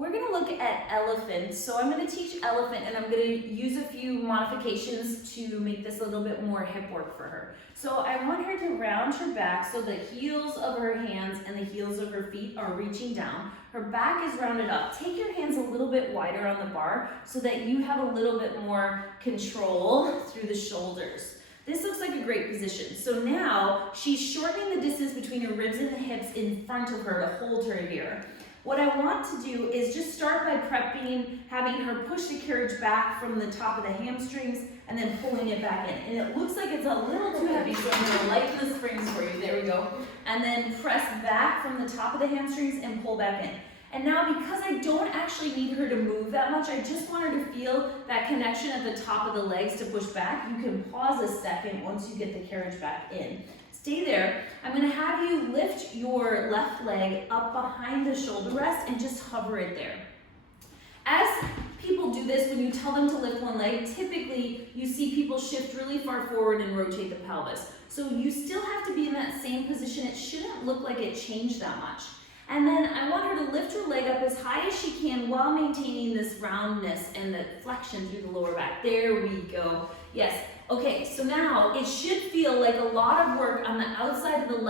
We're gonna look at elephant. So I'm gonna teach elephant and I'm gonna use a few modifications to make this a little bit more hip work for her. So I want her to round her back so the heels of her hands and the heels of her feet are reaching down. Her back is rounded up. Take your hands a little bit wider on the bar so that you have a little bit more control through the shoulders. This looks like a great position. So now she's shortening the distance between her ribs and the hips in front of her to hold her here. What I want to do is just start by prepping, having her push the carriage back from the top of the hamstrings and then pulling it back in. And it looks like it's a little too heavy, so I'm gonna lighten the springs for you. There we go. And then press back from the top of the hamstrings and pull back in. And now because I don't actually need her to move that much, I just want her to feel that connection at the top of the legs to push back. You can pause a second once you get the carriage back in. Stay there. I'm going to have you lift your left leg up behind the shoulder rest and just hover it there. As people do this, when you tell them to lift one leg, typically you see people shift really far forward and rotate the pelvis. So you still have to be in that same position. It shouldn't look like it changed that much. And then I want her to lift her leg up as high as she can while maintaining this roundness and the flexion through the lower back. There we go. Yes. Okay, so now it should feel like a lot of work on the outside of the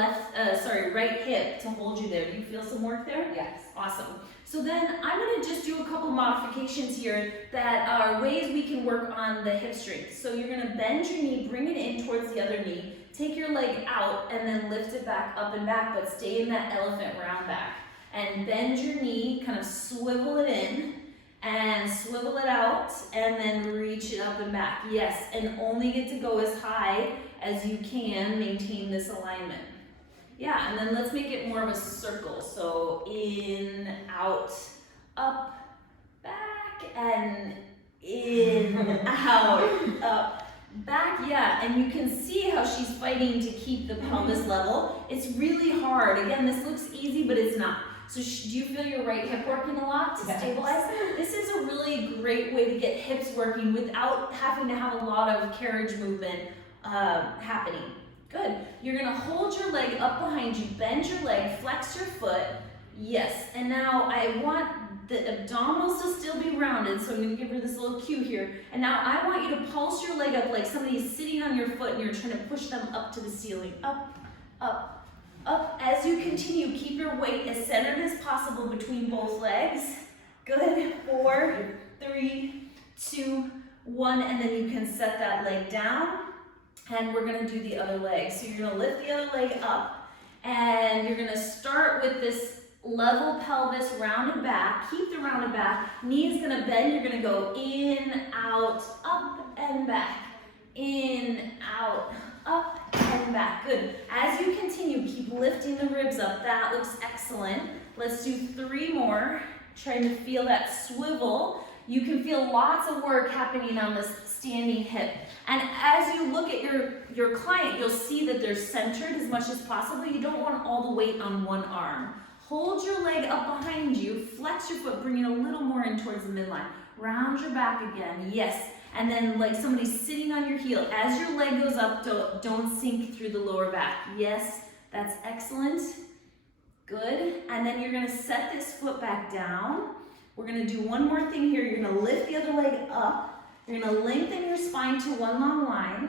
right hip to hold you there. Do you feel some work there? Yes. Awesome. So then I'm going to just do a couple modifications here that are ways we can work on the hip strength. So you're going to bend your knee, bring it in towards the other knee, take your leg out and then lift it back up and back, but stay in that elephant round back. And bend your knee, kind of swivel it in and swivel it out and then reach it up and back. Yes, and only get to go as high as you can, maintain this alignment. Yeah, and then let's make it more of a circle. So in, out, up, back, and in, out, up, back. Yeah, and you can see how she's fighting to keep the pelvis level. It's really hard. Again, this looks easy, but it's not. So do you feel your right hip working a lot to stabilize? This is a really great way to get hips working without having to have a lot of carriage movement happening. Good. You're gonna hold your leg up behind you, bend your leg, flex your foot. Yes, and now I want the abdominals to still be rounded, so I'm gonna give her this little cue here. And now I want you to pulse your leg up like somebody's sitting on your foot and you're trying to push them up to the ceiling. Up, up, up. As you continue, keep your weight as centered as possible between both legs. Good. 4, 3, 2, 1, and then you can set that leg down. And we're gonna do the other leg. So you're gonna lift the other leg up and you're gonna start with this level pelvis, rounded back. Keep the rounded back. Knee is gonna bend. You're gonna go in, out, up and back. In, out, up and back. Good. As you continue, keep lifting the ribs up. That looks excellent. Let's do 3 more. Trying to feel that swivel. You can feel lots of work happening on this standing hip. And as you look at your client, you'll see that they're centered as much as possible. You don't want all the weight on one arm. Hold your leg up behind you, flex your foot, bring it a little more in towards the midline. Round your back again, yes. And then like somebody's sitting on your heel. As your leg goes up, don't sink through the lower back. Yes, that's excellent. Good. And then you're gonna set this foot back down. We're gonna do one more thing here. You're gonna lift the other leg up. You're gonna lengthen your spine to one long line.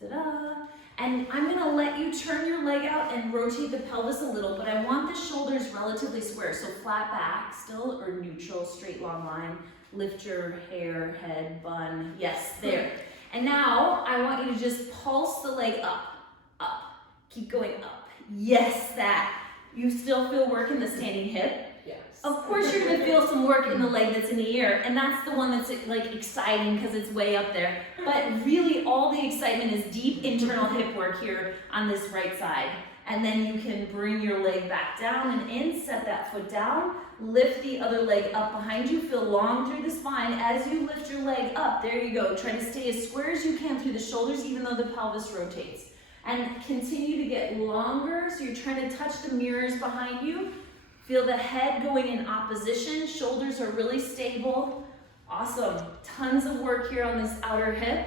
Ta-da! And I'm gonna let you turn your leg out and rotate the pelvis a little, but I want the shoulders relatively square. So flat back still, or neutral, straight long line. Lift your hair, head, bun. Yes, there. And now I want you to just pulse the leg up, up. Keep going up. Yes, that. You still feel work in the standing hip? Yes. Of course you're gonna feel some work in the leg that's in the air, and that's the one that's like exciting because it's way up there. But really all the excitement is deep internal hip work here on this right side. And then you can bring your leg back down and in, set that foot down, lift the other leg up behind you, feel long through the spine. As you lift your leg up, there you go. Try to stay as square as you can through the shoulders, even though the pelvis rotates. And continue to get longer, so you're trying to touch the mirrors behind you. Feel the head going in opposition, shoulders are really stable. Awesome, tons of work here on this outer hip.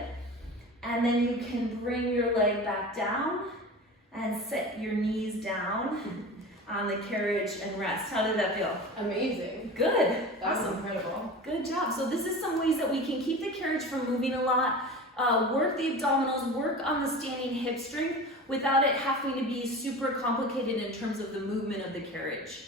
And then you can bring your leg back down and set your knees down. on the carriage and rest. How did that feel? Amazing. Good. That was Awesome. incredible. Good job. So this is some ways that we can keep the carriage from moving a lot, work the abdominals, work on the standing hip strength without it having to be super complicated in terms of the movement of the carriage.